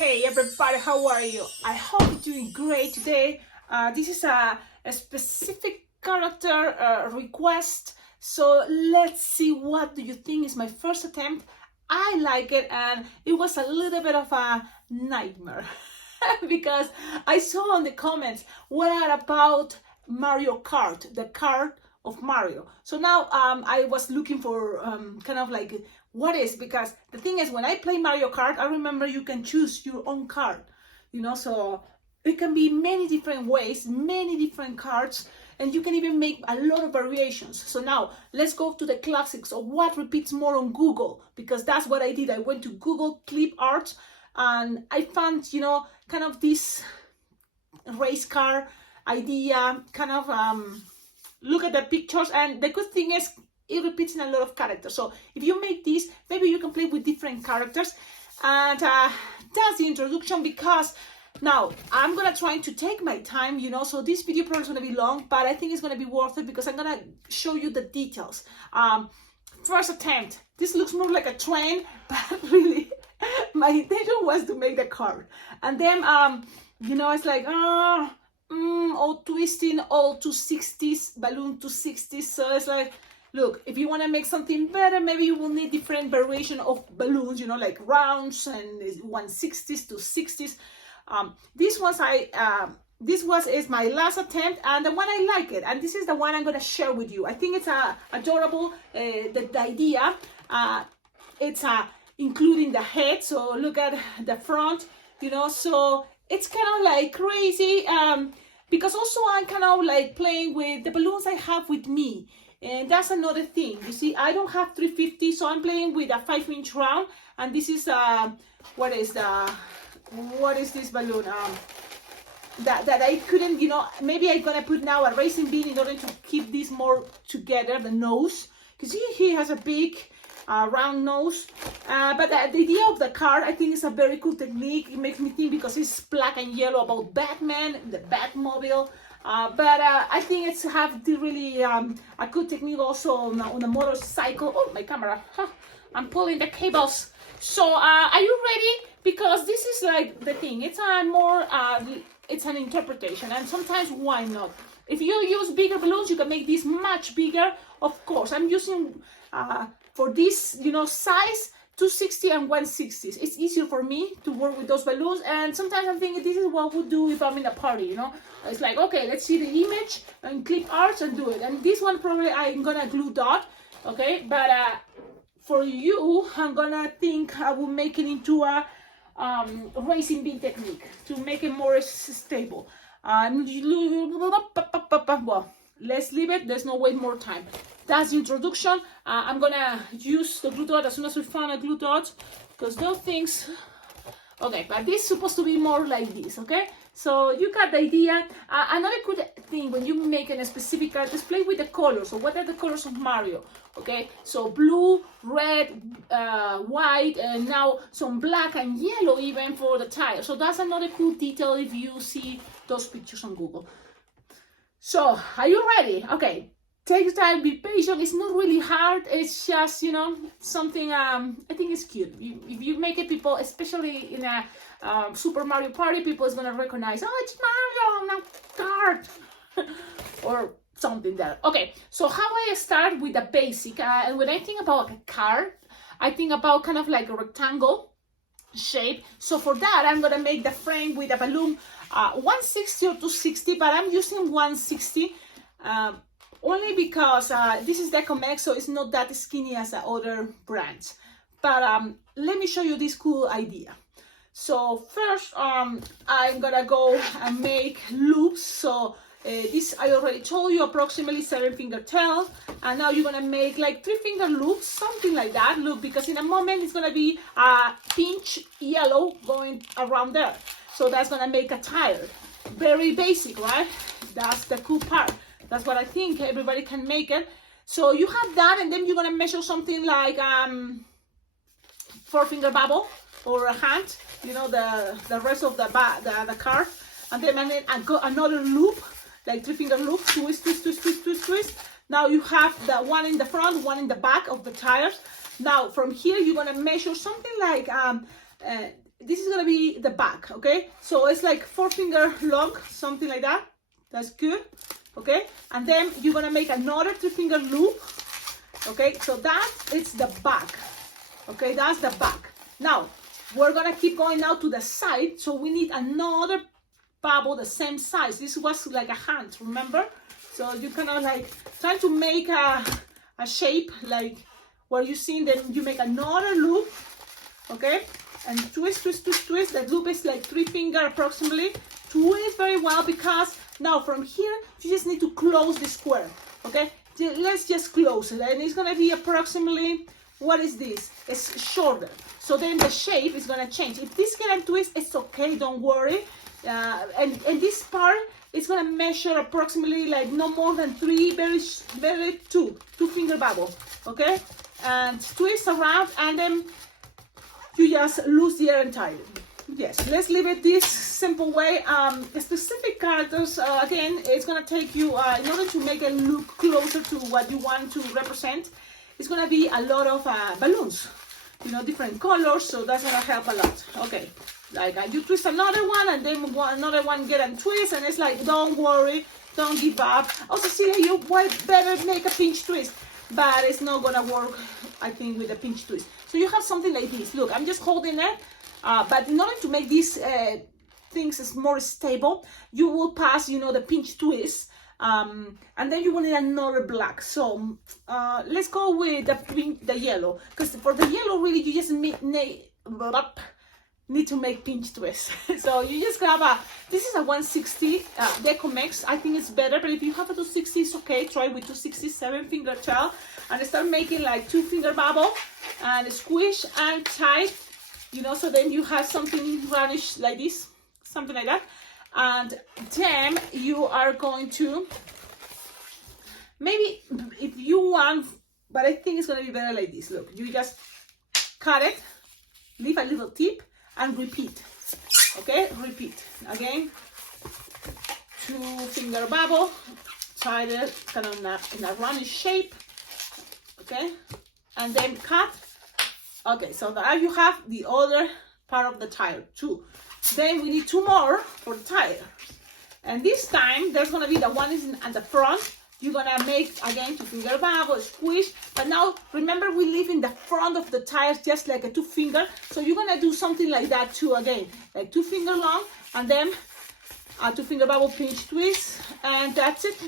Hey everybody, how are you? I hope you're doing great today. This is a specific character request, so let's see, what do you think is my first attempt? I like it, and it was a little bit of a nightmare because I saw in the comments, what about Mario Kart, the kart of Mario? So now I was looking for kind of like what is, because the thing is, when I play Mario Kart, I remember you can choose your own card, so it can be many different ways, many different cards, and you can even make a lot of variations. So now let's go to the classics of what repeats more on Google, because that's what I did. I went to Google clip art and I found, kind of this race car idea, kind of look at the pictures, and the good thing is it repeats in a lot of characters. So if you make this, maybe you can play with different characters. And that's the introduction, because now I'm gonna try to take my time, so this video probably is gonna be long, but I think it's gonna be worth it because I'm gonna show you the details. First attempt, this looks more like a train, but really my intention was to make the card. And then it's like all twisting, all 260s, balloon 260s. So it's like, look, if you want to make something better, maybe you will need different variation of balloons, like rounds and 160s to 60s. This is my last attempt, and the one I like it, and this is the one I'm gonna share with you. I think it's adorable. The idea, it's including the head. So look at the front, so it's kind of like crazy. Because also I'm kind of like playing with the balloons I have with me. And that's another thing. You see, I don't have 350, so I'm playing with a 5-inch round. And this is what is this balloon? That I couldn't, maybe I'm gonna put now a racing bean in order to keep this more together, the nose, because he has a big round nose. But the idea of the card, I think, is a very cool technique. It makes me think, because it's black and yellow, about Batman, the Batmobile. But I think it's have the really a good technique also on a motorcycle. Oh, my camera! I'm pulling the cables. So are you ready? Because this is like the thing. It's it's an interpretation, and sometimes why not? If you use bigger balloons, you can make this much bigger. Of course, I'm using for this size 260 and 160s. It's easier for me to work with those balloons, and sometimes I'm thinking this is what I would do if I'm in a party. It's like, okay, let's see the image and clip art and do it. And this one probably I'm gonna glue dot, okay? But for you, I'm gonna think I will make it into a racing bean technique to make it more stable. Well, let's leave it. There's no way more time. That's the introduction. I'm gonna use the glue dot as soon as we find a glue dot, because those things. Okay, but this is supposed to be more like this, okay? So you got the idea. Another good thing when you make a specific card is play with the colors. So what are the colors of Mario? Okay, so blue, red, white, and now some black and yellow even for the tire. So that's another cool detail if you see those pictures on Google. So are you ready? Okay. Take your time, be patient. It's not really hard. It's just, something I think is cute. If you make it, people, especially in a Super Mario Party, people is gonna recognize, oh, it's Mario, not kart, or something there. Okay, so how I start with the basic. And when I think about a card, I think about kind of like a rectangle shape. So for that, I'm gonna make the frame with a balloon 160 or 260, but I'm using 160. Only because this is Decomex, so it's not that skinny as the other brands. But let me show you this cool idea. So first, I'm gonna go and make loops. So this I already told you, approximately 7-finger tail. And now you're gonna make like 3-finger loops, something like that. Look, because in a moment it's gonna be a pinch yellow going around there. So that's gonna make a tire. Very basic, right? That's the cool part. That's what I think everybody can make it. So you have that, and then you're gonna measure something like 4-finger bubble or a hand, the rest of the card, and then I go another loop, like 3-finger loop, twist, twist, twist, twist, twist, twist. Now you have the one in the front, one in the back of the tires. Now from here you're gonna measure something like this is gonna be the back, okay? So it's like 4-finger long, something like that. That's good, okay? And then you're gonna make another 3-finger loop, okay? So that is the back, okay? That's the back. Now, we're gonna keep going now to the side, so we need another bubble the same size. This was like a hand, remember? So you kind of like trying to make a shape like where you see, then you make another loop, okay? And twist, twist, twist, twist. That loop is like 3-finger approximately. Twist very well, because now from here you just need to close the square, okay? Let's just close it, and it's gonna be approximately, what is this? It's shorter. So then the shape is gonna change. If this get a twist, it's okay, don't worry. And this part is gonna measure approximately like no more than 3, very 2-finger bubble, okay? And twist around, and then you just lose the air entirely. Yes, let's leave it this simple way. The specific characters, again, it's gonna take you, in order to make it look closer to what you want to represent, it's gonna be a lot of balloons, you know, different colors, so that's gonna help a lot. Okay, like you twist another one, and then another one get a twist, and it's like, don't worry, don't give up. Also, Cecilia, you better make a pinch twist, but it's not gonna work, I think, with a pinch twist. So you have something like this. Look, I'm just holding it, but in order to make these things more stable, you will pass, you know, the pinch twist, and then you will need another black. So let's go with the yellow, because for the yellow, really, you just need to make pinch twist. So you just grab this is a 160 Decomex. I think it's better, but if you have a 260, it's okay. Try with 260 7-finger tail, and start making like 2-finger bubble, and squish and tight, you know, so then you have something brownish like this, something like that. And then you are going to, maybe if you want, but I think it's going to be better like this. Look, you just cut it, leave a little tip, and repeat, okay? Repeat again. 2-finger bubble, tie it kind of in a rounded shape, okay? And then cut. Okay, so now you have the other part of the tire, 2. Then we need 2 more for the tire, and this time there's gonna be the one is at the front. You're gonna make again 2-finger bubble, squish, but now remember we leave in the front of the tires just like a 2-finger, so you're gonna do something like that too, again, like 2-finger long, and then a 2-finger bubble, pinch twist, and that's it.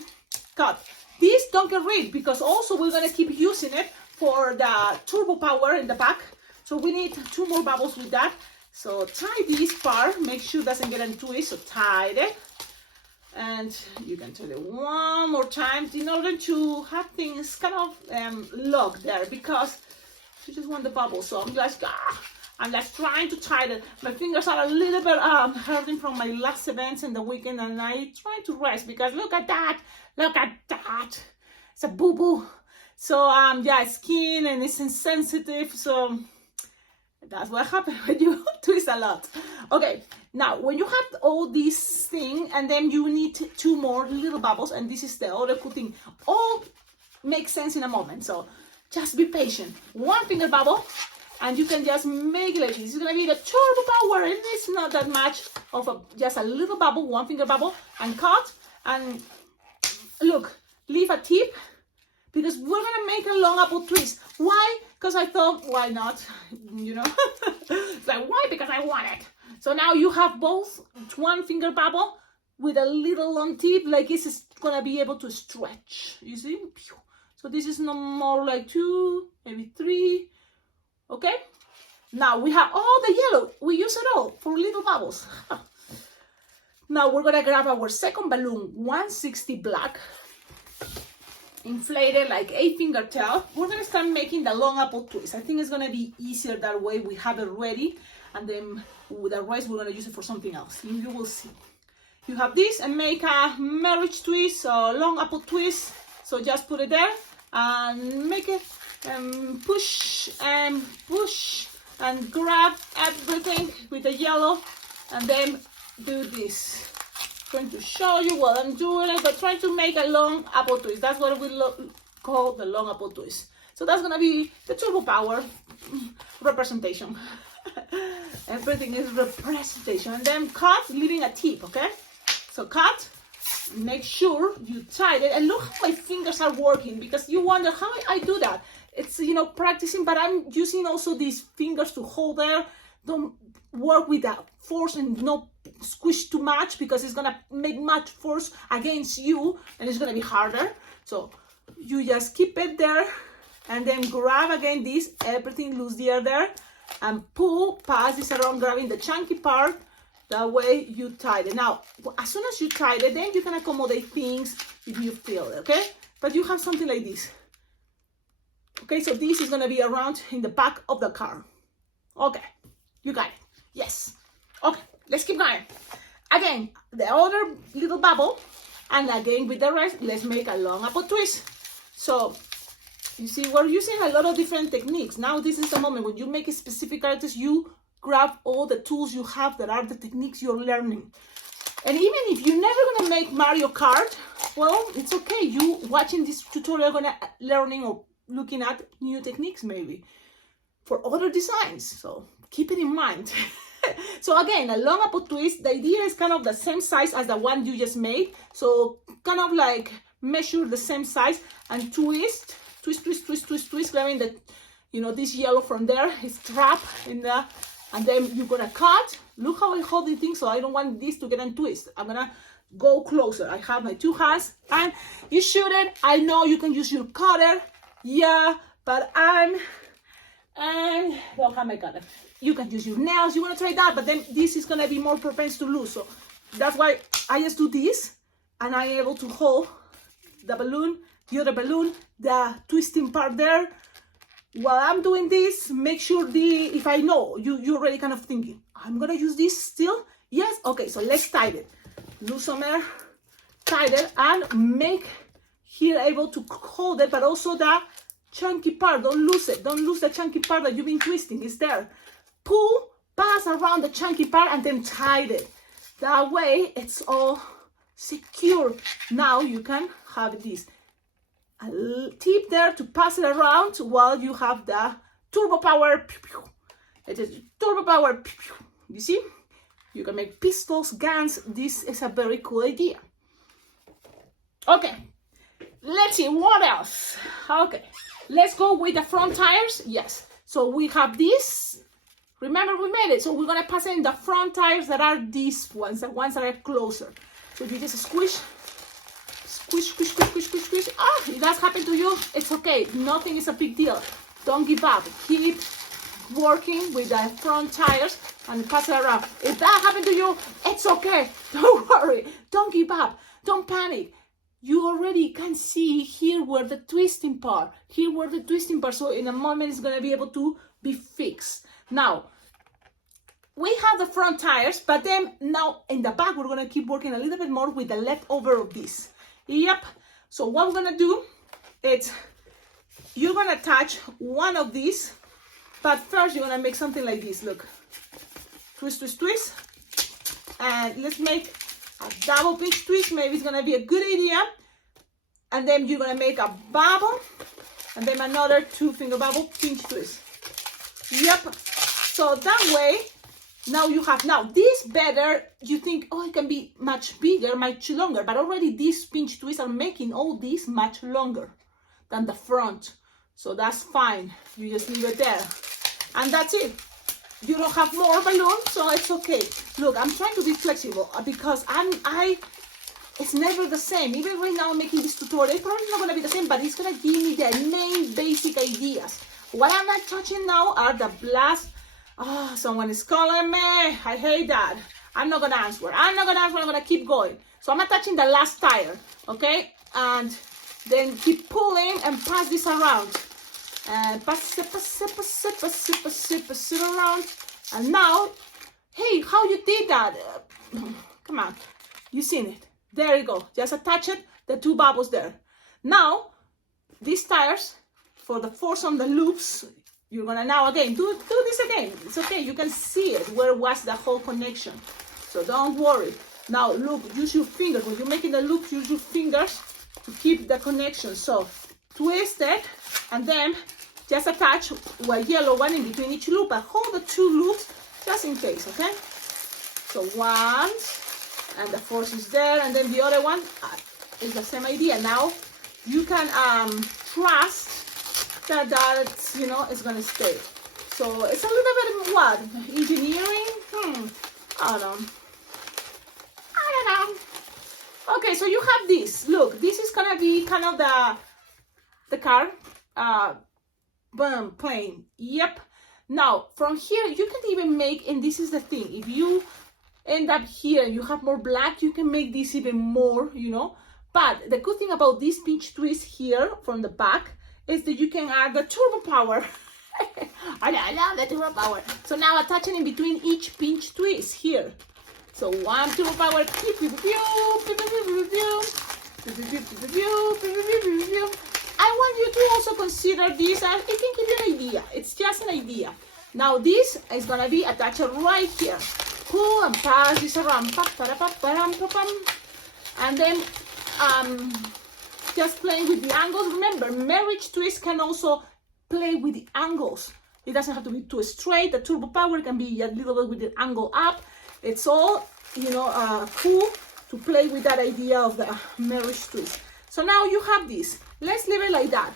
Cut. This don't get rid, because also we're gonna keep using it for the turbo power in the back, so we need 2 more bubbles with that. So tie this part, make sure it doesn't get a twist, so tie it. And you can tell it one more time in order to have things kind of locked there, because you just want the bubble. So I'm just trying to tie it. My fingers are a little bit hurting from my last events in the weekend, and I try to rest, because look at that, it's a boo-boo. So yeah, skin, and it's insensitive, so that's what happens when you twist a lot. Okay, now when you have all these things, and then you need 2 more little bubbles, and this is the other cool thing. All makes sense in a moment, so just be patient. 1-finger bubble, and you can just make it like this. It's gonna be the turbo power, and it's not that much of just a little bubble, 1-finger bubble, and cut. And look, leave a tip, because we're gonna make a long apple twist. Why? Because I thought, why not? You know, like, why? Because I want it. So now you have both 1-finger bubble with a little long tip, like it's gonna be able to stretch. You see? So this is no more like 2, maybe 3. Okay. Now we have all the yellow. We use it all for little bubbles. Now we're gonna grab our second balloon, 160 black. Inflated like 8-finger tail. We're gonna start making the long apple twist. I think it's gonna be easier that way. We have it ready, and then with the rest we're gonna use it for something else. You will see. You have this, and make a marriage twist or long apple twist. So just put it there and make it, push and push and grab everything with the yellow, and then do this. Trying to show you what I'm doing, but trying to make a long apple twist. That's what we call the long apple twist. So So that's gonna be the turbo power representation. Everything is representation. And then cut, leaving a tip, okay? So cut, make sure you tight it, and look how my fingers are working, because you wonder how I do that. It's, you know, practicing, but I'm using also these fingers to hold there. Don't work with that force and not squish too much, because it's gonna make much force against you and it's gonna be harder. So you just keep it there and then grab again this, everything loose the air there, and pull, pass this around, grabbing the chunky part. That way you tie it. Now, as soon as you tie it, then you can accommodate things if you feel it, okay? But you have something like this. Okay, so this is gonna be around in the back of the car. Okay, you got it. Yes. Okay, let's keep going. Again, the other little bubble, and again with the rest, let's make a long apple twist. So, you see, we're using a lot of different techniques. Now, this is the moment when you make a specific characters, you grab all the tools you have that are the techniques you're learning. And even if you're never gonna make Mario Kart, well, it's okay. You watching this tutorial gonna learning or looking at new techniques maybe for other designs. So keep it in mind. So again, a long apple twist, the idea is kind of the same size as the one you just made. So kind of like measure the same size and twist, grabbing the, you know, this yellow from there is trapped in the, and then you're gonna cut. Look how I'm holding things, so I don't want this to get untwist. I'm gonna go closer. I have my two hands, and you shoot it. I know you can use your cutter, yeah, but I don't have my cutter. You can use your nails. You wanna try that, but then this is gonna be more propense to lose. So that's why I just do this, and I'm able to hold the balloon, the other balloon, the twisting part there. While I'm doing this, make sure if I know, you're already kind of thinking, I'm gonna use this still? Yes? Okay, so let's tie it. Lose some air, tie it, and make here able to hold it, but also the chunky part, don't lose it. Don't lose the chunky part that you've been twisting, it's there. Pull, pass around the chunky part, and then tie it. That way, it's all secure. Now you can have this. A tip there to pass it around while you have the turbo power. It is turbo power. You see? You can make pistols, guns. This is a very cool idea. Okay, let's see what else. Okay, let's go with the front tires. Yes, so we have this. Remember, we made it. So we're gonna pass in the front tires that are these ones, the ones that are closer. So you just squish. Squish. Ah, if that's happened to you, it's okay. Nothing is a big deal. Don't give up. Keep working with the front tires and pass it around. If that happened to you, it's okay. Don't worry. Don't give up. Don't panic. You already can see here where the twisting part. So in a moment, it's going to be able to be fixed. Now, we have the front tires, but then now in the back, we're going to keep working a little bit more with the leftover of this. Yep, so what we're gonna do is you're gonna attach one of these, but first you're gonna make something like this. Look, twist, and let's make a double pinch twist. Maybe it's gonna be a good idea. And then you're gonna make a bubble, and then another 2-finger bubble pinch twist. Yep, so that way, now you have, now this better, you think, oh, it can be much bigger, much longer, but already these pinch twists are making all these much longer than the front. So that's fine, you just leave it there. And that's it. You don't have more balloons, so it's okay. Look, I'm trying to be flexible because it's never the same. Even right now I'm making this tutorial, it's probably not gonna be the same, but it's gonna give me the main basic ideas. What I'm not touching now are the last. Oh, someone is calling me. I hate that. I'm not gonna answer. I'm gonna keep going. So I'm attaching the last tire, okay? And then keep pulling and pass this around. And pass it around. And now, hey, how you did that? Come on, you seen it. There you go. Just attach it, the two bubbles there. Now, these tires, for the force on the loops, you're gonna now again do this again. It's okay, you can see it where was the whole connection. So don't worry. Now look, use your fingers. When you're making the loops, use your fingers to keep the connection. So twist it, and then just attach a yellow one in between each loop, but hold the 2 loops just in case, okay? So 1, and the force is there, and then the other one is the same idea. Now you can trust that you know, it's gonna stay. So it's a little bit of what? Engineering? I don't know. Okay, so you have this. Look, this is gonna be kind of the car plane. Yep. Now from here you can even make, and this is the thing, if you end up here you have more black, you can make this even more, you know. But the good thing about this pinch twist here from the back is that you can add the turbo power. I love the turbo power. So now attaching in between each pinch twist here. So 1 turbo power. I want you to also consider this as it can give you an idea. It's just an idea. Now this is gonna be attached right here. Pull and pass this around. And then just playing with the angles. Remember, marriage twist can also play with the angles. It doesn't have to be too straight. The turbo power can be a little bit with the angle up. It's all, you know, cool to play with that idea of the marriage twist. So now you have this. Let's leave it like that.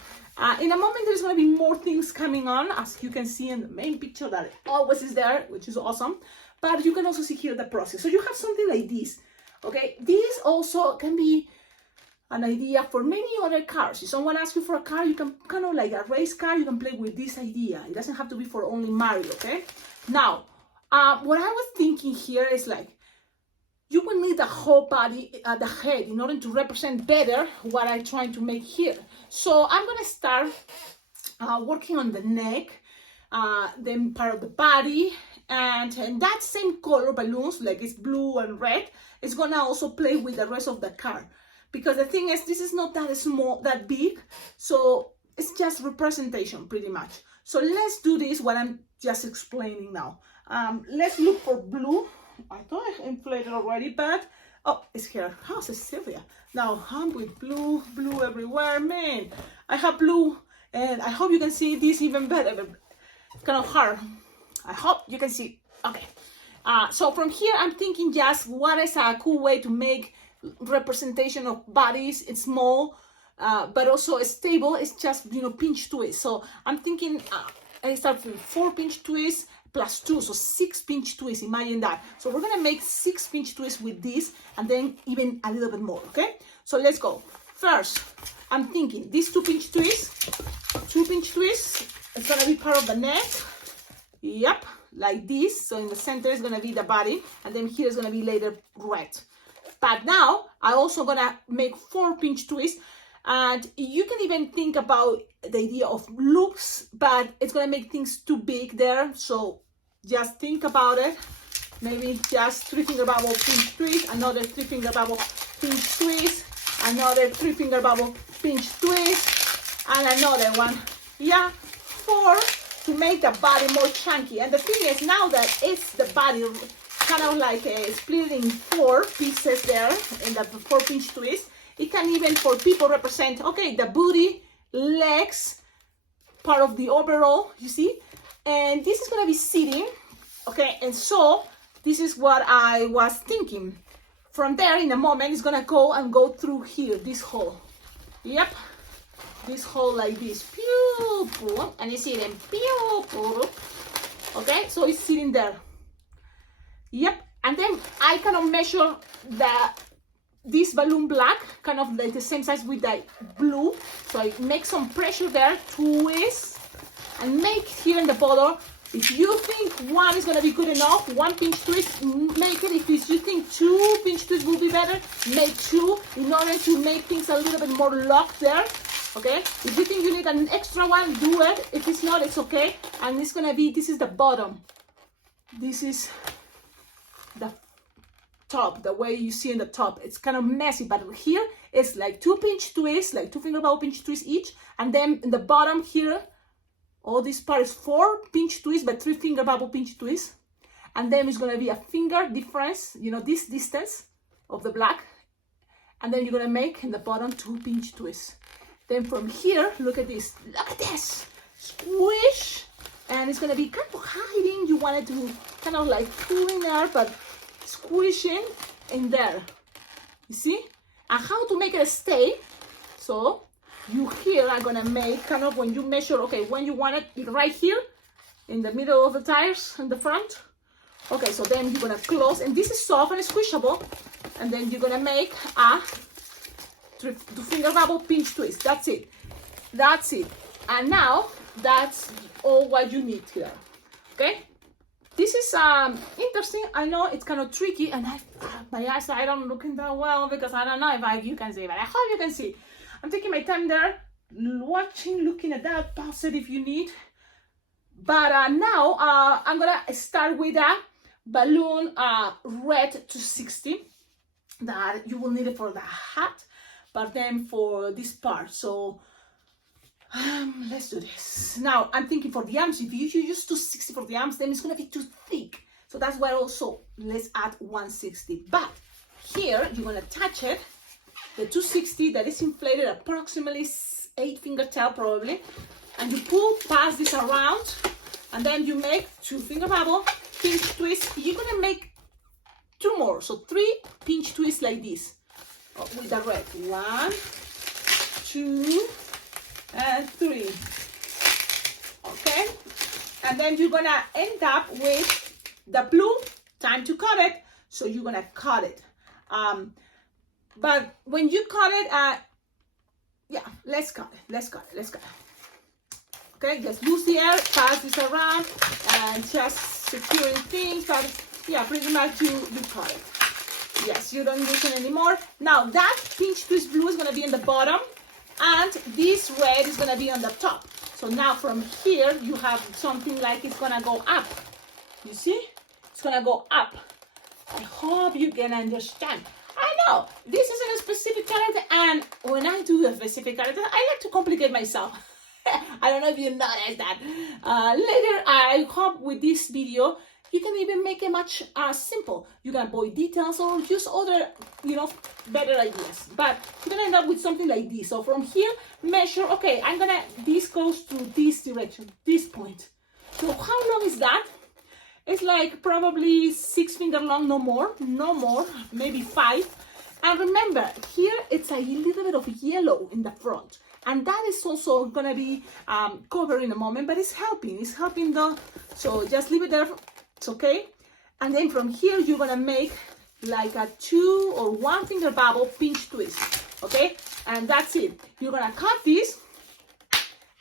In a moment, there's going to be more things coming on, as you can see in the main picture that always is there, which is awesome. But you can also see here the process. So you have something like this. Okay, this also can be an idea for many other cars. If someone asks you for a car, you can kind of like a race car, you can play with this idea. It doesn't have to be for only Mario, okay? Now, what I was thinking here is like, you will need the whole body, the head, in order to represent better what I'm trying to make here. So I'm gonna start working on the neck, then part of the body, and that same color balloons, like it's blue and red, is gonna also play with the rest of the car. Because the thing is, this is not that small, that big, so it's just representation pretty much. So let's do this, what I'm just explaining now. Let's look for blue. I thought I inflated already, but oh, it's here. Oh, Cecilia. Now I'm with blue everywhere, man. I have blue, and I hope you can see this even better. It's kind of hard. I hope you can see. Okay. So from here, I'm thinking just what is a cool way to make representation of bodies. It's small, but also stable. It's just, you know, pinch twist. So I'm thinking I start with 4 pinch twists plus 2, so 6 pinch twists. Imagine that. So we're gonna make 6 pinch twists with this, and then even a little bit more. Okay. So let's go. First, I'm thinking these 2 pinch twists. 2 pinch twists. It's gonna be part of the neck. Yep, like this. So in the center is gonna be the body, and then here is gonna be later red. But now I'm also gonna make 4 pinch twists, and you can even think about the idea of loops, but it's gonna make things too big there. So just think about it. Maybe just 3 finger bubble pinch twist, another 3 finger bubble pinch twist, another 3 finger bubble pinch twist, and another one. Yeah, 4 to make the body more chunky. And the thing is, now that it's the body kind of like split in 4 pieces there in the 4 pinch twist, it can even for people represent, okay, the booty, legs, part of the overall, you see? And this is gonna be sitting, okay? And so this is what I was thinking. From there, in a moment, it's gonna go through here, this hole. Yep, this hole like this. Pew, pew, and it's sitting. Pew, pew. Okay, so it's sitting there. Yep, and then I kind of measure this balloon black, kind of like the same size with the blue. So I make some pressure there, twist, and make here in the bottom. If you think 1 is gonna be good enough, 1 pinch twist, make it. If you think 2 pinch twists will be better, make 2 in order to make things a little bit more locked there. Okay, if you think you need an extra one, do it. If it's not, it's okay. And it's gonna be, this is the bottom. This is the top, the way you see in the top. It's kind of messy, but here it's like 2 pinch twists, like 2 finger bowl pinch twists each. And then in the bottom here, all this part is 4 pinch twists, but 3 finger bubble pinch twists. And then it's gonna be a finger difference, you know, this distance of the black. And then you're gonna make in the bottom 2 pinch twists. Then from here, look at this, squish, and it's gonna be kind of hiding. You want it to kind of like pull in there, but squishing in there, you see? And how to make it stay, so you here are gonna make kind of when you measure, okay, when you want it right here, in the middle of the tires in the front. Okay, so then you're gonna close, and this is soft and squishable, and then you're gonna make a two-finger bubble pinch twist. That's it. That's it. And now that's all what you need here. Okay. This is interesting. I know it's kind of tricky, and my eyes I don't looking that well because I don't know if you can see, but I hope you can see. I'm taking my time there, watching, looking at that. Pause it if you need. But now I'm gonna start with a balloon red 260 that you will need it for the hat, but then for this part. So let's do this. Now I'm thinking for the arms, if you use 260 for the arms, then it's gonna be too thick. So that's why also let's add 160. But here you're gonna attach it, the 260 that is inflated approximately 8 finger tail probably, and you pass this around, and then you make 2-finger bubble, pinch twist. You're gonna make 2 more, so 3 pinch twists like this with the red. 1, 2, and 3. Okay, and then you're gonna end up with the blue. Time to cut it, so you're gonna cut it. But when you cut it, yeah, let's cut it. Okay, just lose the air, pass this around, and just securing things. But yeah, pretty much you cut it. Yes, you don't use it anymore. Now that pinch twist blue is gonna be in the bottom, and this red is gonna be on the top. So now from here you have something like it's gonna go up. You see? It's gonna go up. I hope you can understand. I know this isn't a specific character, and when I do a specific character, I like to complicate myself. I don't know if you noticed that. Later, I hope with this video, you can even make it much simple. You can avoid details or use other, better ideas. But you're gonna end up with something like this. So from here, measure, okay, this goes to this direction, this point. So how long is that? It's like probably 6 finger long, no more, maybe 5. And remember, here it's a little bit of yellow in the front. And that is also gonna be covered in a moment, but it's helping so just leave it there, it's okay. And then from here, you're gonna make like a 2 or 1 finger bubble pinch twist, okay? And that's it. You're gonna cut this,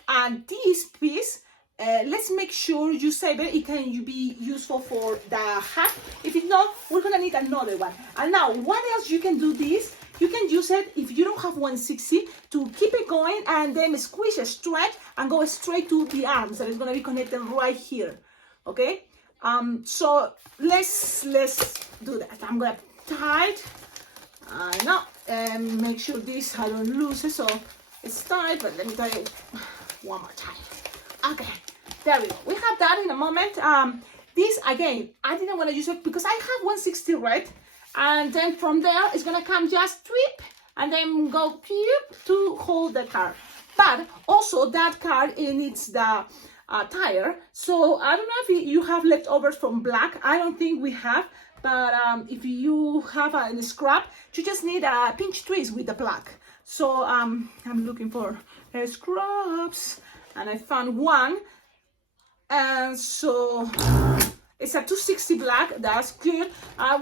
and this piece, let's make sure you save it. It can be useful for the hat. If it's not, we're gonna need another one. And now, what else you can do this? You can use it if you don't have 160 to keep it going, and then squeeze, stretch, and go straight to the arms that is gonna be connected right here. Okay. So let's do that. I'm gonna tie it. I know, and make sure this I don't lose it. So it's tight, but let me tie it one more time. Okay, there we go. We have that in a moment. This again, I didn't want to use it because I have 160 red, and then from there it's gonna come just tweep and then go to hold the car. But also that car, it needs the tire. So I don't know if you have leftovers from black. I don't think we have, but if you have a scrap, you just need a pinch twist with the black. So I'm looking for scraps, and I found one, and so it's a 260 black. That's good.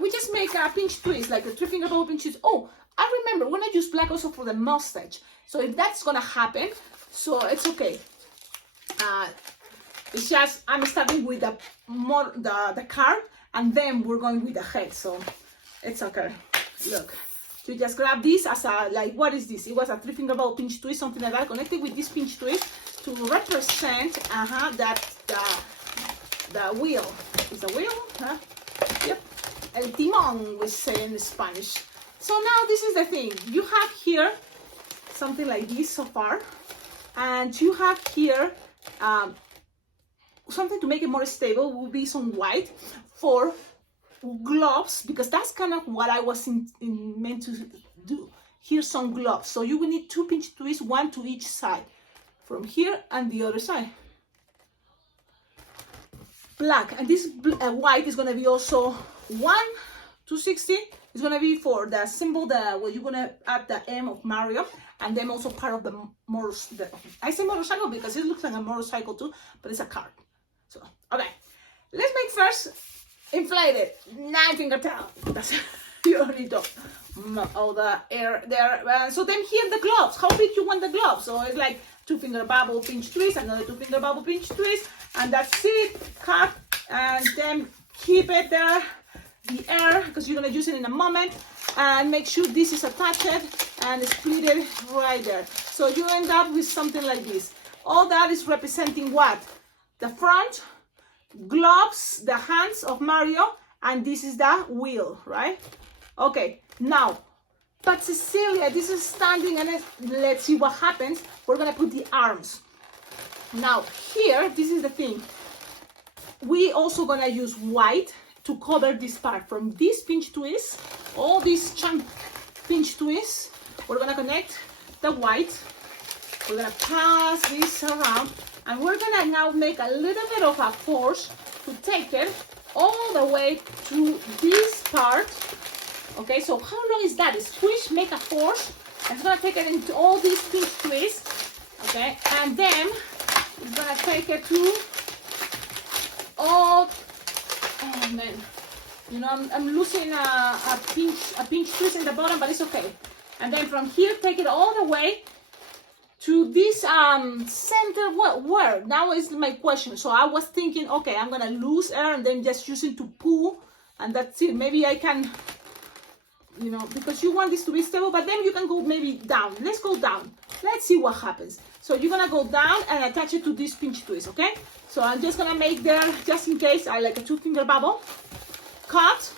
We just make a pinch twist, like a 3-finger bubble pinch twist. Oh, I remember, we're gonna use black also for the mustache. So if that's gonna happen, so it's okay. It's just I'm starting with the car, and then we're going with the head, so it's okay. Look, you just grab this as a, like, what is this? It was a 3-finger bubble pinch twist, something like that, connected with this pinch twist to represent that the wheel. Is the wheel? Huh? Yep. El timón, we say in Spanish. So now this is the thing. You have here something like this so far, and you have here something to make it more stable will be some white for gloves, because that's kind of what I was meant to do. here's some gloves. So you will need 2 pinch twists, 1 to each side, from here and the other side. Black, and this white is gonna be also 1 to 60. It's gonna be for the symbol where you're gonna add the M of Mario, and then also part of the I say motorcycle because it looks like a motorcycle too, but it's a cart. So okay, let's make first inflated 9-finger tail. That's you already know all the air there. So then here the gloves. How big you want the gloves? So it's like 2-finger bubble pinch twist, another 2-finger bubble pinch twist, and that's it. Cut, and then keep it there, the air, because you're gonna use it in a moment, and make sure this is attached and split it right there. So you end up with something like this. All that is representing what? The front, gloves, the hands of Mario, and this is the wheel, right? Okay, now, but Cecilia, this is standing, and let's see what happens. We're gonna put the arms. Now here, this is the thing. We also gonna use white to cover this part. From this pinch twist, all these chunk pinch twists, we're gonna connect the white. We're gonna pass this around, and we're gonna now make a little bit of a force to take it all the way to this part. Okay, so how long is that? Squish, make a force, and it's gonna take it into all these pinch twists. Okay, and then it's gonna take it to all. Oh man, you know I'm losing a pinch twist in the bottom, but it's okay. And then from here, take it all the way to this center. Where? Now is my question. So I was thinking, okay, I'm gonna lose air and then just use it to pull, and that's it. Maybe I can, you know, because you want this to be stable, but then you can go maybe down. Let's go down. Let's see what happens. So you're gonna go down and attach it to this pinch twist, okay? So I'm just gonna make there, just in case, I like a 2-finger bubble. Cut.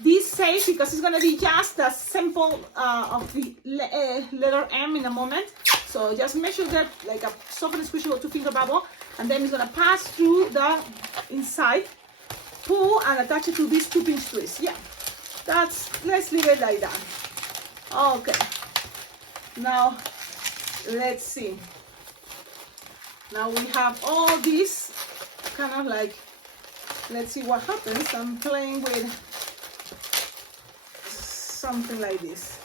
This safe because it's gonna be just the symbol of the letter M in a moment. So just measure that like a soft and squishable 2-finger bubble, and then it's gonna pass through the inside, pull and attach it to these 2 pinch twists. Yeah, let's leave it like that. Okay. Now let's see. Now we have all these kind of like, let's see what happens. I'm playing with something like this.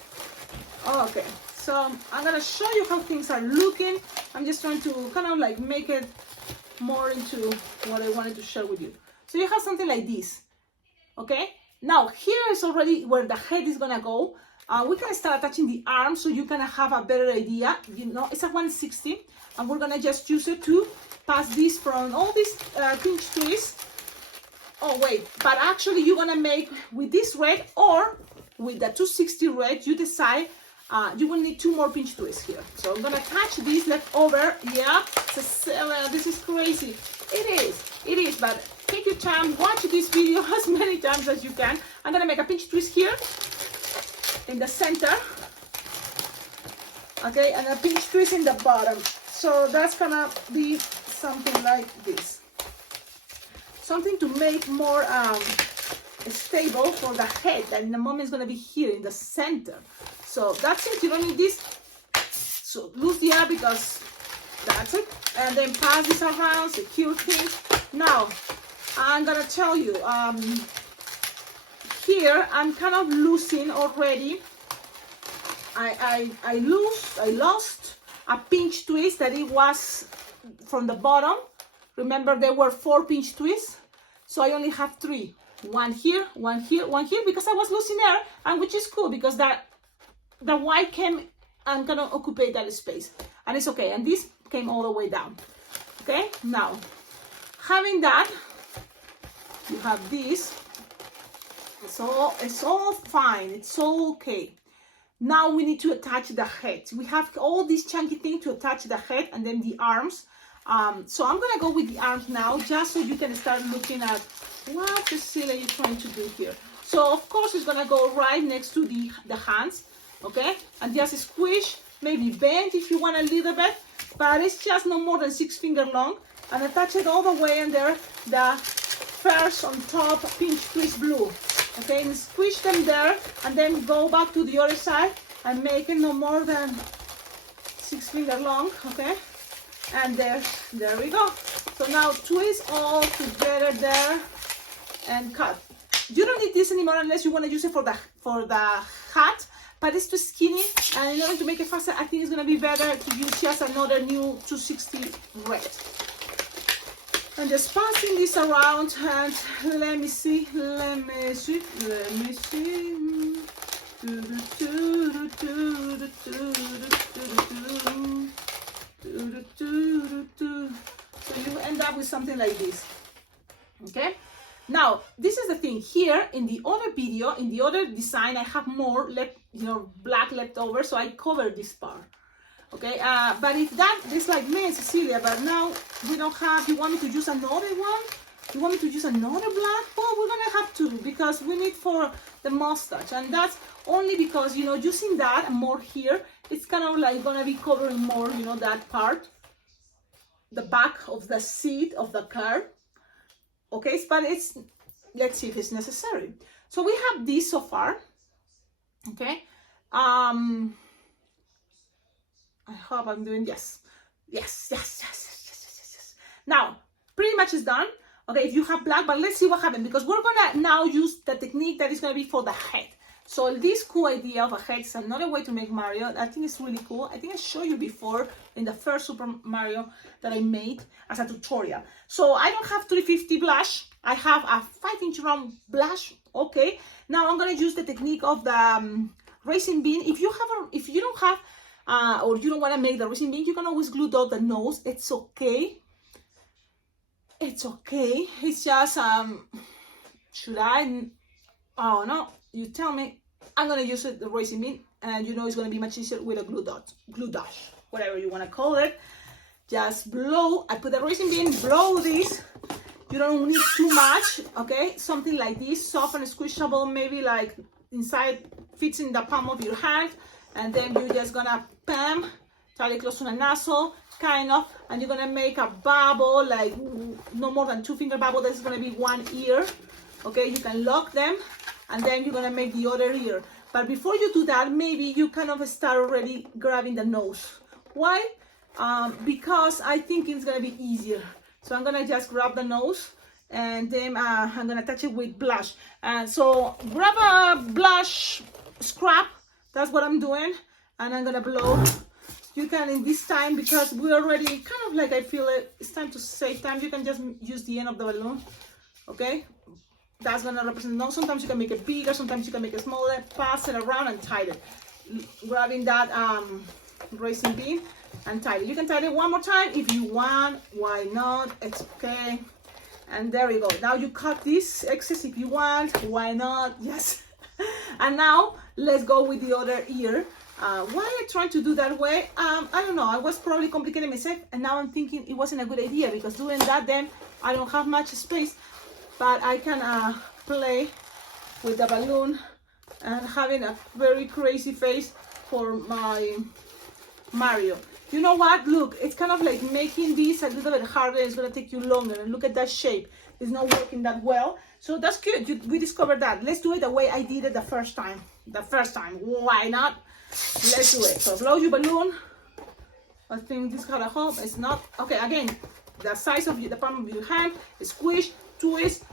Okay, so I'm gonna show you how things are looking. I'm just trying to kind of like make it more into what I wanted to share with you. So you have something like this. Okay, now here is already where the head is gonna go. We can start attaching the arms so you can have a better idea. You know, it's a 160, and we're gonna just use it to pass this from all these pinch twists. Oh wait, but actually you're gonna make with this red or with the 260 red, you decide. You will need 2 more pinch twists here. So I'm gonna catch this left over. Yeah, Cecilia, this is crazy. It is, but take your time, watch this video as many times as you can. I'm gonna make a pinch twist here in the center, okay, and a pinch twist in the bottom. So that's gonna be something like this, something to make more stable for the head, that in the moment is gonna be here in the center. So that's it, you don't need this. So lose the air because that's it, and then pass this around, secure things. Now I'm gonna tell you, here I'm kind of losing already. I lost a pinch twist that it was from the bottom. Remember there were 4 pinch twists, so I only have 3. 1 here, 1 here, 1 here, because I was losing air, and which is cool because the white came and gonna occupy that space, and it's okay. And this came all the way down. Okay, now having that, you have this. It's all fine. It's all okay. Now we need to attach the head. We have all these chunky things to attach the head and then the arms. So I'm gonna go with the arms now, just so you can start looking at what Cecilia you're trying to do here. So of course it's gonna go right next to the hands, okay? And just squish, maybe bend if you want a little bit, but it's just no more than 6 finger long, and attach it all the way under the first on top pinch twist blue. okay, and squish them there, and then go back to the other side and make it no more than 6 finger long, okay, and there we go. So now twist all together there and cut. You don't need this anymore unless you want to use it for the hat, but it's too skinny, and in order to make it faster, I think it's going to be better to use just another new 260 red. And just passing this around, and let me see. So you end up with something like this, okay? Now, this is the thing. Here in the other video, in the other design, I have more black left over, so I covered this part. Okay, but if that is like me, Cecilia, but now we don't have, you want me to use another one? You want me to use another black? Well, we're gonna have to, because we need for the mustache, and that's only because, using that and more here, it's kind of like gonna be covering more, that part, the back of the seat of the car. Okay, but let's see if it's necessary. So we have this so far, okay. I hope I'm doing yes. Now, pretty much it's done. Okay, if you have black, but let's see what happens, because we're gonna now use the technique that is gonna be for the head. So this cool idea of a head is another way to make Mario. I think it's really cool. I think I showed you before in the first Super Mario that I made as a tutorial. So I don't have 350 blush. I have a 5-inch round blush. Okay, now I'm gonna use the technique of the racing bean. If you don't have or you don't want to make the racing bean, you can always glue dot the nose. It's okay. It's okay. It's just should I? Oh no, you tell me. I'm gonna use the racing bean, and it's gonna be much easier with a glue dash, whatever you want to call it. Just blow. I put the racing bean. Blow this. You don't need too much. Okay, something like this, soft and squishable, maybe like inside fits in the palm of your hand. And then you're just gonna tie it close to the nozzle, kind of, and you're gonna make a bubble, like no more than 2-finger bubble. That's gonna be one ear. Okay, you can lock them, and then you're gonna make the other ear. But before you do that, maybe you kind of start already grabbing the nose. Why? Because I think it's gonna be easier. So I'm gonna just grab the nose, and then I'm gonna touch it with blush. And so grab a blush scrap. That's what I'm doing, and I'm gonna blow. You can, in this time, because we already kind of like, I feel it's time to save time, you can just use the end of the balloon. Okay, that's gonna represent the nose. Sometimes you can make it bigger, sometimes you can make it smaller. Pass it around and tie it, grabbing that racing bean and tie it. You can tie it one more time if you want. Why not? It's okay. And there we go. Now you cut this excess if you want. Why not? Yes. And now let's go with the other ear. Why I tried to do that way? I don't know. I was probably complicating myself, and now I'm thinking it wasn't a good idea, because doing that, then I don't have much space, but I can play with the balloon and having a very crazy face for my Mario. You know what? Look, it's kind of like making this a little bit harder. It's gonna take you longer, and look at that shape. It's not working that well. So that's good. We discovered that. Let's do it the way I did it the first time. Why not? Let's do it. So blow your balloon. I think this got a hole. It's not. Okay, again, the size of the palm of your hand. Squish, twist,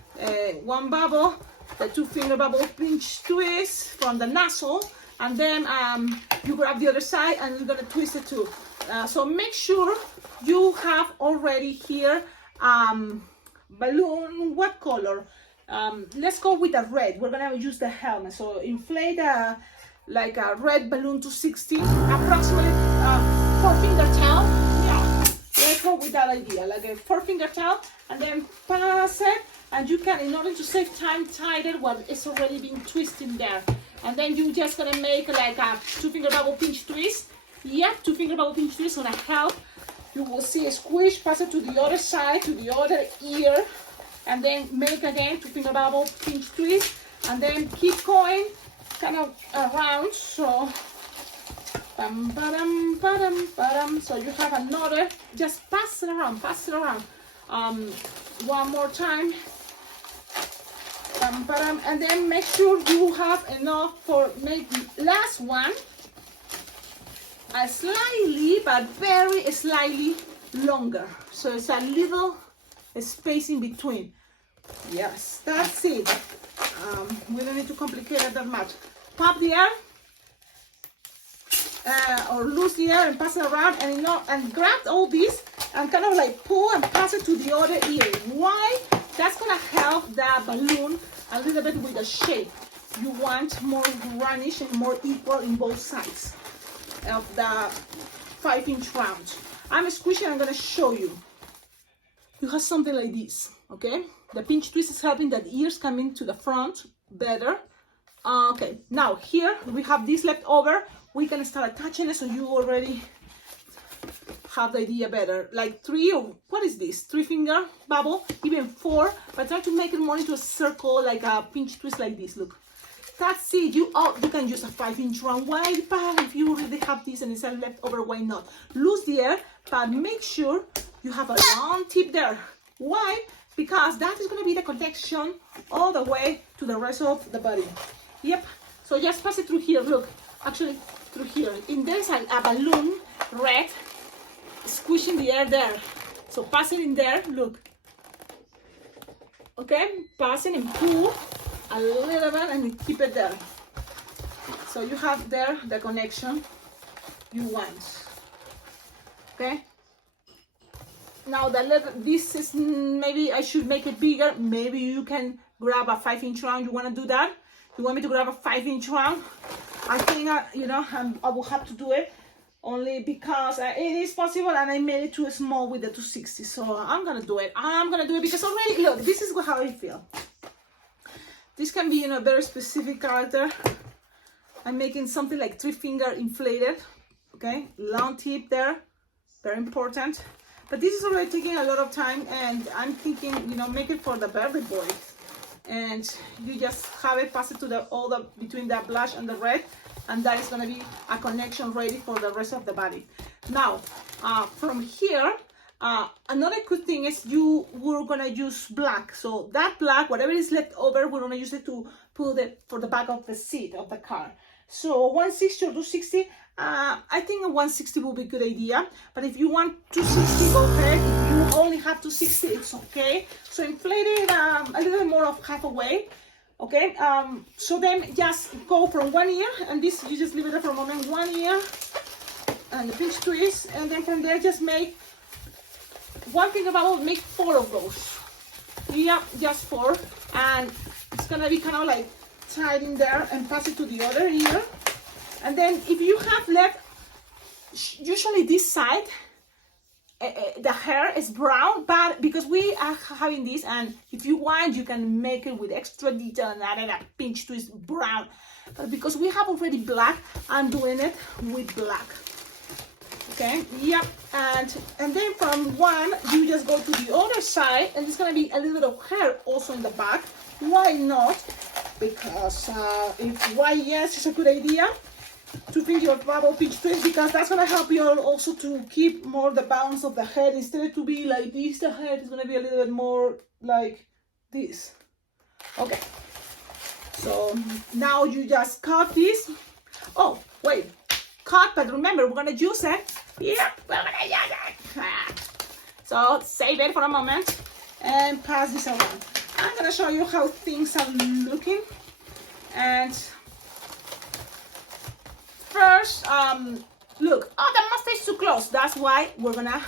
one bubble, the 2-finger bubble pinch twist from the nozzle, and then you grab the other side and you're gonna twist it too. So make sure you have already here balloon. What color? Let's go with the red. We're gonna use the helmet. So inflate like a red balloon to 60, approximately 4-finger tail. Yeah, let's go with that idea, like a 4-finger tail, and then pass it. And you can, in order to save time, tie it while it's already been twisted there. And then you're just gonna make like a 2-finger bubble pinch twist. Yep, 2-finger bubble pinch twist gonna help. You will see a squish, pass it to the other side, to the other ear, and then make again 2-finger bubble pinch twist, and then keep going kind of around. So bam, ba-dum, ba-dum, ba-dum. So you have another, just pass it around. One more time. And then make sure you have enough for make the last one a slightly, but very slightly longer. So it's a little space in between. Yes, that's it. We don't need to complicate it that much. Pop the air or lose the air and pass it around, and and grab all this and kind of like pull and pass it to the other ear. Why? That's gonna help the balloon a little bit with the shape. You want more garnish and more equal in both sides of the 5-inch round. I'm squishing. I'm gonna show you. You have something like this, okay? The pinch twist is helping that ears come into the front better. Okay, now here we have this left over. We can start attaching it so you already have the idea better. Like 3 or what is this? 3-finger bubble, even 4, but try to make it more into a circle, like a pinch twist like this. Look, that's it. You can use a 5-inch round. Why? But if you already have this and it's a left over, why not? Lose the air, but make sure you have a long tip there. Why? Because that is going to be the connection all the way to the rest of the body. Yep. So just pass it through here. Look, actually through here. And there's a balloon red squishing the air there. So pass it in there. Look. Okay. Pass it and pull a little bit and keep it there. So you have there the connection you want. Okay. Now this is, maybe I should make it bigger. Maybe you can grab a 5-inch round. You want to do that? You want me to grab a 5-inch round? I think I will have to do it only because it is possible, and I made it too small with the 260. So I'm gonna do it. I'm gonna do it because already, look, this is how I feel. This can be in a very specific character. I'm making something like 3-finger inflated. Okay, long tip there, very important. But this is already taking a lot of time, and I'm thinking, make it for the birthday boy. And you just have it, pass it to between the blush and the red, and that is gonna be a connection ready for the rest of the body. Now, from here, another good thing is we're gonna use black. So that black, whatever is left over, we're gonna use it to put it for the back of the seat of the car. So 160 or 260, I think a 160 will be a good idea. But if you want 260, go ahead. If you only have 260, it's okay. So inflate it a little bit more of halfway. Okay. So then just go from one ear, and this you just leave it there for a moment. One ear and the pinch twist, and then from there just make one finger bubble. Make 4 of those. Yeah, just 4, and it's gonna be kind of like tied in there, and pass it to the other ear. And then if you have left, usually this side, the hair is brown, but because we are having this, and if you want, you can make it with extra detail and add a pinch twist brown. But because we have already black, I'm doing it with black. Okay, yep. And then from one, you just go to the other side, and it's gonna be a little bit of hair also in the back. Why not? Because why yes is a good idea to think your bubble pinch twist, because that's gonna help you also to keep more the bounce of the head. Instead of to be like this, the head is gonna be a little bit more like this. Okay, so now you just cut this. Oh wait, cut, but remember we're gonna use it. Yeah, we're gonna use it. So save it for a moment and pass this around. I'm gonna show you how things are looking. And first, look, the mustache is too close. That's why we're gonna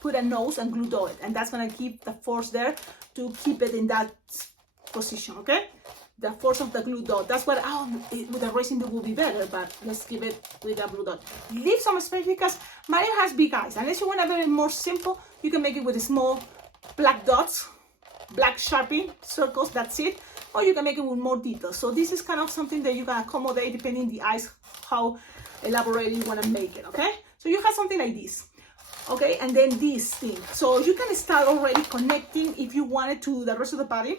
put a nose and glue it, and that's gonna keep the force there to keep it in that position. Okay, the force of the glue dot. That's what with the racing it will be better, but let's keep it with the glue dot. Leave some space because Mario has big eyes. Unless you want a very more simple, you can make it with small black dots, black Sharpie circles. That's it. Or you can make it with more details. So this is kind of something that you can accommodate depending the eyes, how elaborate you want to make it. Okay, so you have something like this. Okay, and then this thing. So you can start already connecting if you wanted to the rest of the body.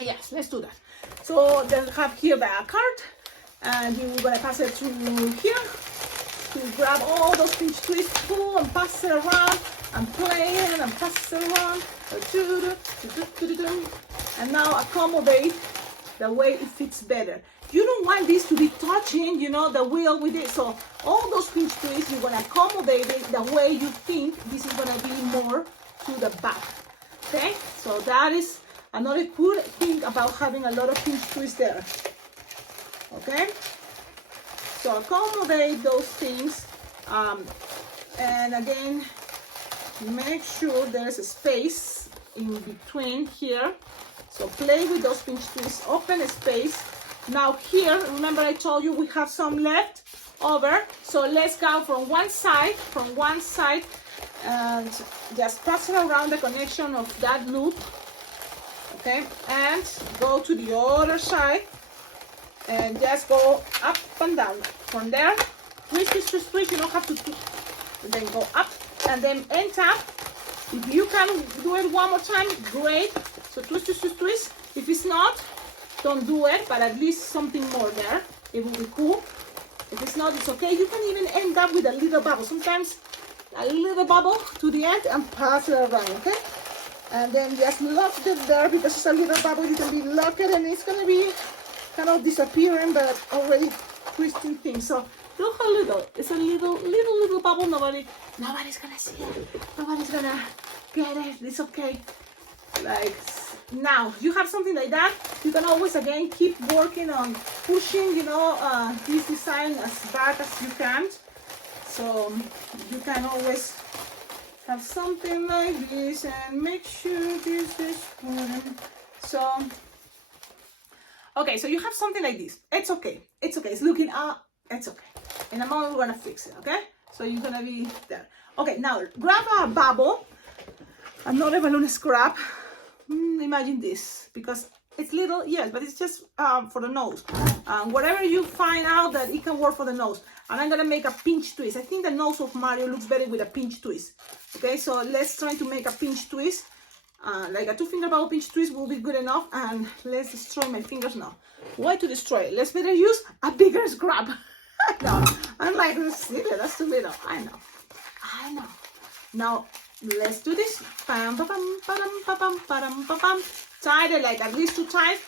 Yes, let's do that. So then have here the cart, and you're gonna pass it through here to grab all those pinch twists, pull and pass it around, and play it and pass it around. And now accommodate the way it fits better. You don't want this to be touching, you know, the wheel with it. So all those pinch twists, you're gonna accommodate it the way you think this is gonna be more to the back. Okay, so that is another good thing about having a lot of pinch twists there. Okay, so accommodate those things, and again, make sure there's a space in between here. So play with those pinch twists, open a space. Now here, remember I told you we have some left over. So let's go from one side, and just pass it around the connection of that loop. Okay, and go to the other side and just go up and down. From there, twist, twist, twist, twist. You don't have to then go up and then end tap. If you can do it one more time, great. So twist, twist, twist, twist. If it's not, don't do it, but at least something more there. It will be cool. If it's not, it's okay. You can even end up with a little bubble. Sometimes a little bubble to the end and pass it around, okay? And then just lock it there because it's a little bubble. You can be locked and it's gonna be kind of disappearing, but already twisting things. So do a little. It's a little bubble. Nobody's gonna see it. Nobody's gonna get it. It's okay. Like now, you have something like that. You can always again keep working on pushing, you know, this design as back as you can. So you can always have something like this and make sure this is important. So okay, so you have something like this. It's okay. It's okay. It's looking up. It's okay. In a moment, we're gonna fix it. Okay. So you're gonna be there. Okay. Now grab a bubble, another balloon scrap. Imagine this because it's little, yes, but it's just for the nose. Whatever you find out that it can work for the nose. And I'm gonna make a pinch twist. I think the nose of Mario looks better with a pinch twist. Okay, so let's try to make a pinch twist. Like a 2-finger bubble pinch twist will be good enough. And let's destroy my fingers now. Why to destroy it? Let's better use a bigger scrap. No, I'm like, that's too little. I know. Now let's do this. Bam, ba, bam, ba-dum, ba-bam, ba-dum, ba-bam. Tie it like at least 2 times.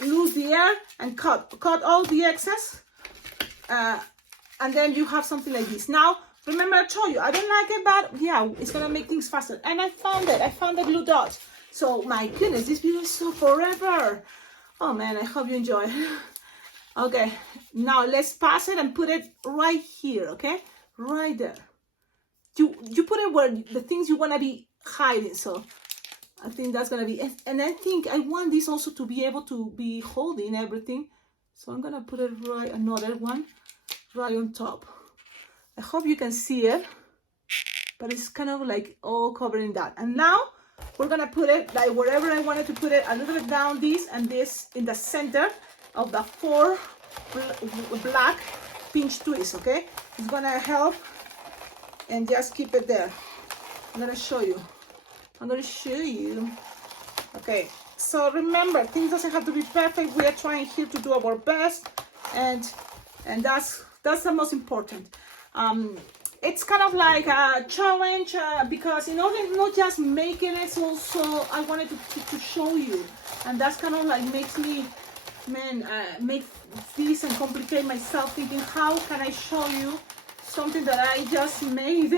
Lose the air and cut all the excess. And then you have something like this. Now, remember I told you, I don't like it, but yeah, it's gonna make things faster. And I found it. I found the glue dots. So my goodness, this video is so forever. Oh man, I hope you enjoy. Okay, now let's pass it and put it right here. Okay, right there. You put it where the things you wanna be hiding. So I think that's gonna be. And I think I want this also to be able to be holding everything. So I'm gonna put it right, another one. Right on top. I hope you can see it, but it's kind of like all covering that. And now we're gonna put it like wherever I wanted to put it, a little bit down this and this in the center of the 4 black pinch twists. Okay, it's gonna help, and just keep it there. I'm gonna show you. Okay, so remember, things doesn't have to be perfect. We are trying here to do our best, and that's the most important. It's kind of like a challenge because in order not just making it, it's also I wanted to show you, and that's kind of like makes me make this and complicate myself, thinking how can I show you something that I just made.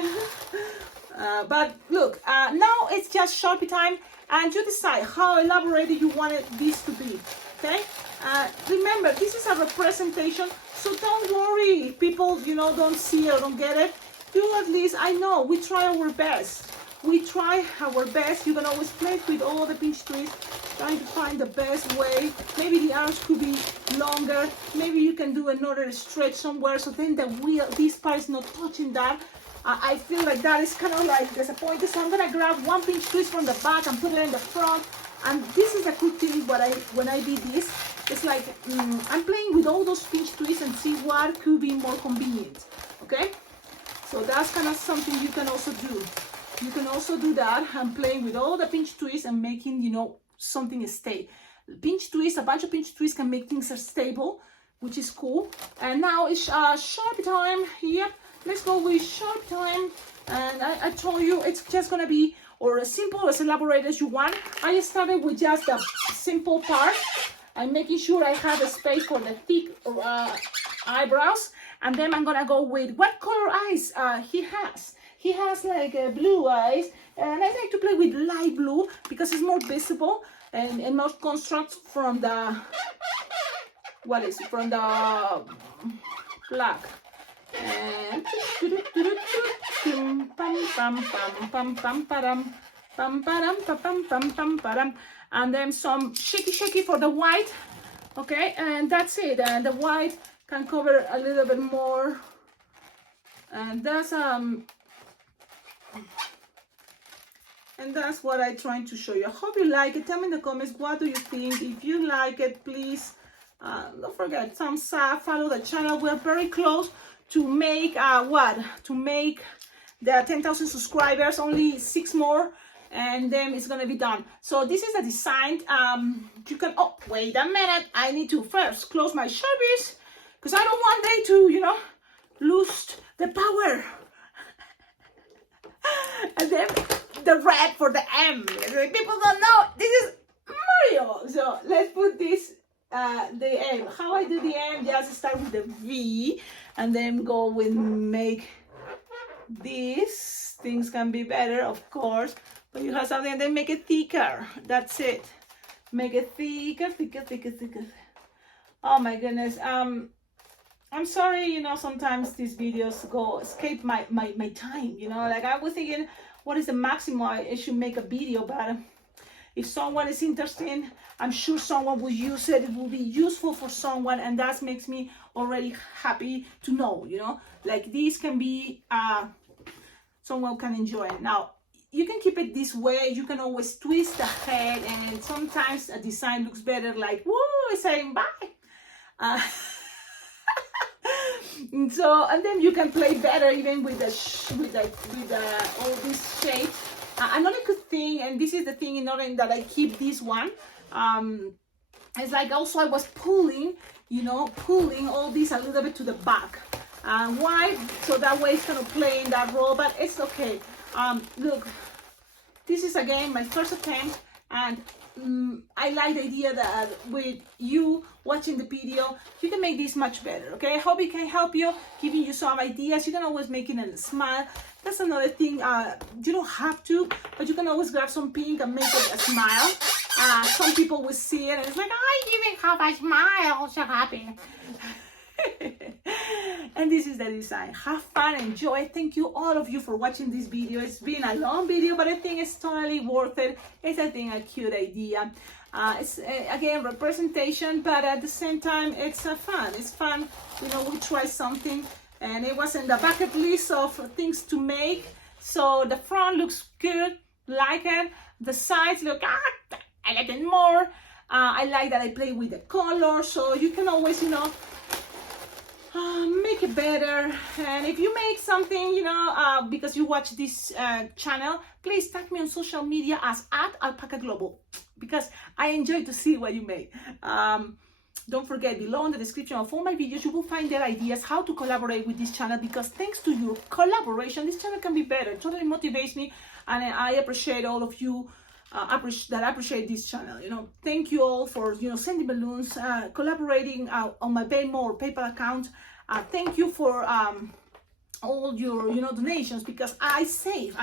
But look, now it's just Sharpie time, and you decide how elaborated you wanted this to be. Okay, remember this is a representation, so don't worry if people, you know, don't see it or don't get it. You at least, I know we try our best. You can always play with all the pinch twists, trying to find the best way. Maybe the arms could be longer. Maybe you can do another stretch somewhere, so then the wheel, this part is not touching that. I feel like that is kind of like disappointed, so I'm gonna grab 1 pinch twist from the back and put it in the front. And this is a good thing when I did this. It's like I'm playing with all those pinch twists and see what could be more convenient. Okay, so that's kind of something you can also do. You can also do that and playing with all the pinch twists and making, you know, something stay. Pinch twists, a bunch of pinch twists can make things stable, which is cool. And now it's Sharpie time. Yep, let's go with Sharpie time. And I told you it's just gonna be or as simple, as elaborate as you want. I started with just the simple part, I'm making sure I have a space for the thick eyebrows. And then I'm gonna go with what color eyes he has. He has like blue eyes, and I like to play with light blue because it's more visible and more construct from the, what is it, from the black. And and then some shaky for the white. Okay, and that's it. And the white can cover a little bit more. And that's what I'm trying to show you. I hope you like it. Tell me in the comments, what do you think? If you like it, please don't forget, thumbs up, follow the channel. We're very close to make to make the 10,000 subscribers. Only 6 more, and then it's gonna be done. So this is the design. You can, oh wait a minute, I need to first close my service because I don't want they to, you know, lose the power. And then the red for the M. People don't know this is Mario. So let's put this the M. How I do the M? Just start with the V and then go with make this. Things can be better, of course, but you have something and then make it thicker. That's it. Make it thicker. Oh my goodness. I'm sorry, you know, sometimes these videos escape my time, you know, like I was thinking, what is the maximum I should make a video, but if someone is interested, I'm sure someone will use it. It will be useful for someone, and that makes me already happy to know, you know, like this can be, someone can enjoy it. Now, you can keep it this way. You can always twist the head, and sometimes a design looks better, like, woo, it's saying bye. So, and then you can play better even with all these shapes. Another good thing, and this is the thing in order that I keep this one, it's like also I was pulling, you know, pulling all this a little bit to the back. Why? So that way it's gonna play in that role, but it's okay. Look, this is again my first attempt, and I like the idea that with you watching the video, you can make this much better, okay? I hope it can help you, giving you some ideas. You can always make it a smile. That's another thing. You don't have to, but you can always grab some pink and make it a smile. Some people will see it and it's like, I even have a smile, so happy. And this is the design. Have fun, enjoy. Thank you all of you for watching this video. It's been a long video, but I think it's totally worth it. It's, I think, a cute idea. It's again representation, but at the same time it's fun. It's fun, you know, we try something, and it was in the bucket list of things to make. So the front looks good, like it. The sides look, I like it more. I like that I play with the color, so you can always, you know, make it better. And if you make something, you know, because you watch this channel, please tag me on social media as @Alpacaglobo, because I enjoy to see what you make. Don't forget, below in the description of all my videos, you will find their ideas how to collaborate with this channel, because thanks to your collaboration, this channel can be better. It totally motivates me, and I appreciate all of you that appreciate this channel. You know, thank you all for, you know, sending balloons, collaborating on my Venmo or PayPal account. Thank you for all your, you know, donations, because I save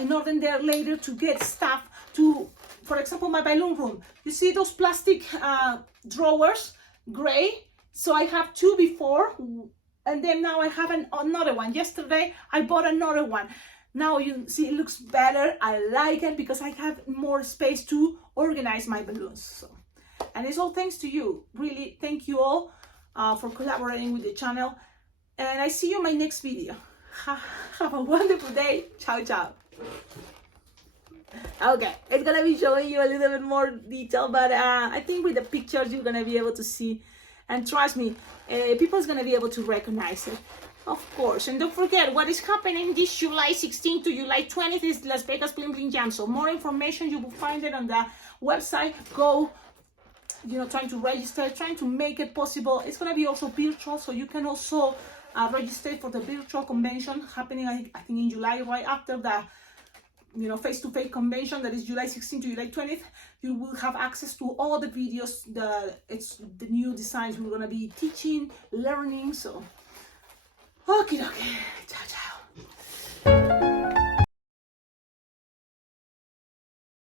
in order there later to get stuff to, for example, my balloon room. You see those plastic drawers, gray? So I have 2 before, and then now I have another one. Yesterday I bought another one. Now you see it looks better. I like it because I have more space to organize my balloons. So, and it's all thanks to you. Really, thank you all for collaborating with the channel. And I see you in my next video. Have a wonderful day. Ciao, ciao. Okay, it's gonna be showing you a little bit more detail, but I think with the pictures you're gonna be able to see, and trust me, people's gonna be able to recognize it, of course. And don't forget what is happening this July 16th to July 20th is Las Vegas Bling Bling Jam. So more information, you will find it on the website. Go, you know, trying to register, trying to make it possible. It's gonna be also virtual, so you can also register for the virtual convention happening, I think, in July, right after the face-to-face convention that is July 16th to July 20th. You will have access to all the videos, the new designs we're gonna be teaching, learning. So, okay, ciao, ciao.